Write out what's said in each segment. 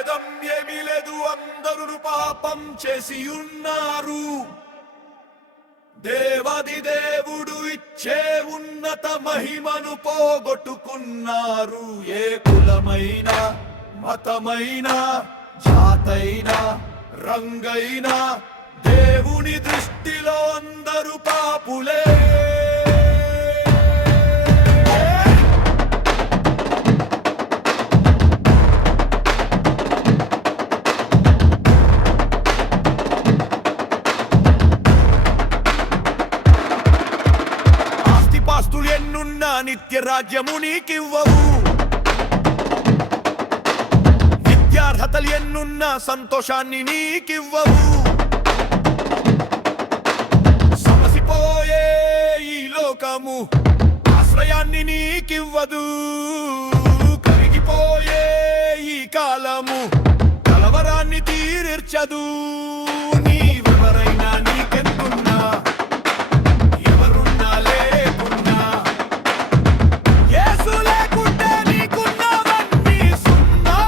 భేదం ఏమీ లేదు, అందరూ పాపం చేసి ఉన్నారు. దేవాది దేవుడు ఇచ్చే ఉన్నత మహిమను పోగొట్టుకున్నారు. ఏ కులమైనా మతమైనా జాతైనా రంగైనా దేవుని దృష్టిలో అందరూ పాపులే. ఆస్తిపాస్తులు ఎన్నున్నా నిత్య రాజ్యము నీకివ్వవు. విద్యార్హతలు ఎన్నున్నా సంతోషాన్ని నీకివ్వవు. సమసిపోయే ఈ లోకము ఆశ్రయాన్ని నీకివ్వదు. కరిగిపోయే ఈ కాలము కలవరాన్ని తీర్చదు. నీవెవరైనా నీకెంతున్నా ఎవరున్నా లేకున్నా యేసు లేకుంటే నీకున్నవన్నీ సున్నా.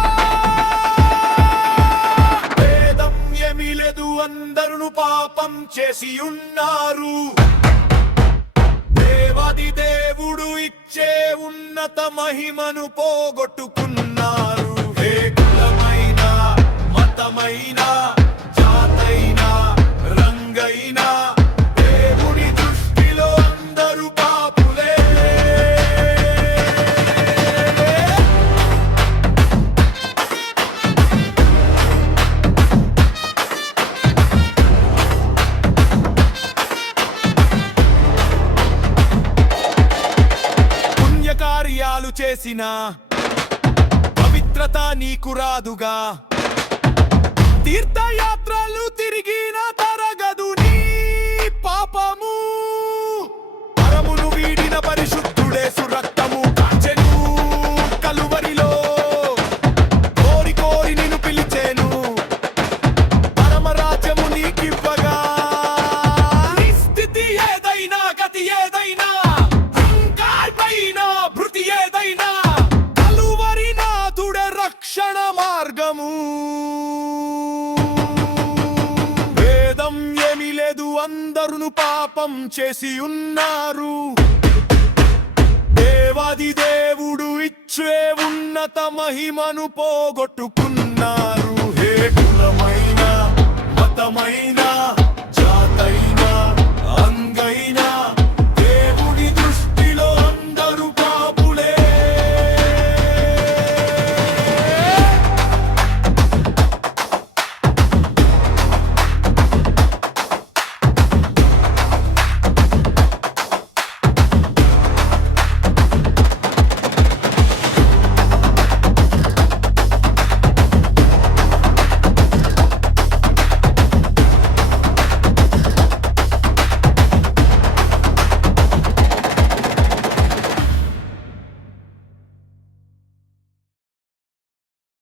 భేదం ఏమీ లేదు, అందరూ పాపం చేసి ఉన్నారు. దేవాది దేవుడు ఇచ్చే ఉన్నత మహిమను పోగొట్టుకున్నారు. ఏ కులమైనా మతమైనా జాతైనా రంగైనా దేవుని దృష్టిలో అందరూ పాపులే. పుణ్యకార్యాలు చేసిన పవిత్రత నీకు రాదుగా. తీర్థయాత్రలు తిరిగిన తరగదు నీ పాపము. పరమును వీడిన పరిశుద్ధుడేసు రక్తము కాచెను కలువరిలో. కోరి కోరి నిన్ను పిలిచేను, పరమరాజ్యము నీకివ్వగా. నీ స్థితి ఏదైనా గతి ఏదైనా పైన భృతి ఏదైనా కలువరి నాథుడే రక్షణ మార్గము. భేదం ఏమీ లేదు, అందరూ పాపం చేసి ఉన్నారు. దేవాది దేవుడు ఇచ్చే ఉన్నత మహిమను పోగొట్టుకున్నారు. ఏ కులమైనా మతమైనా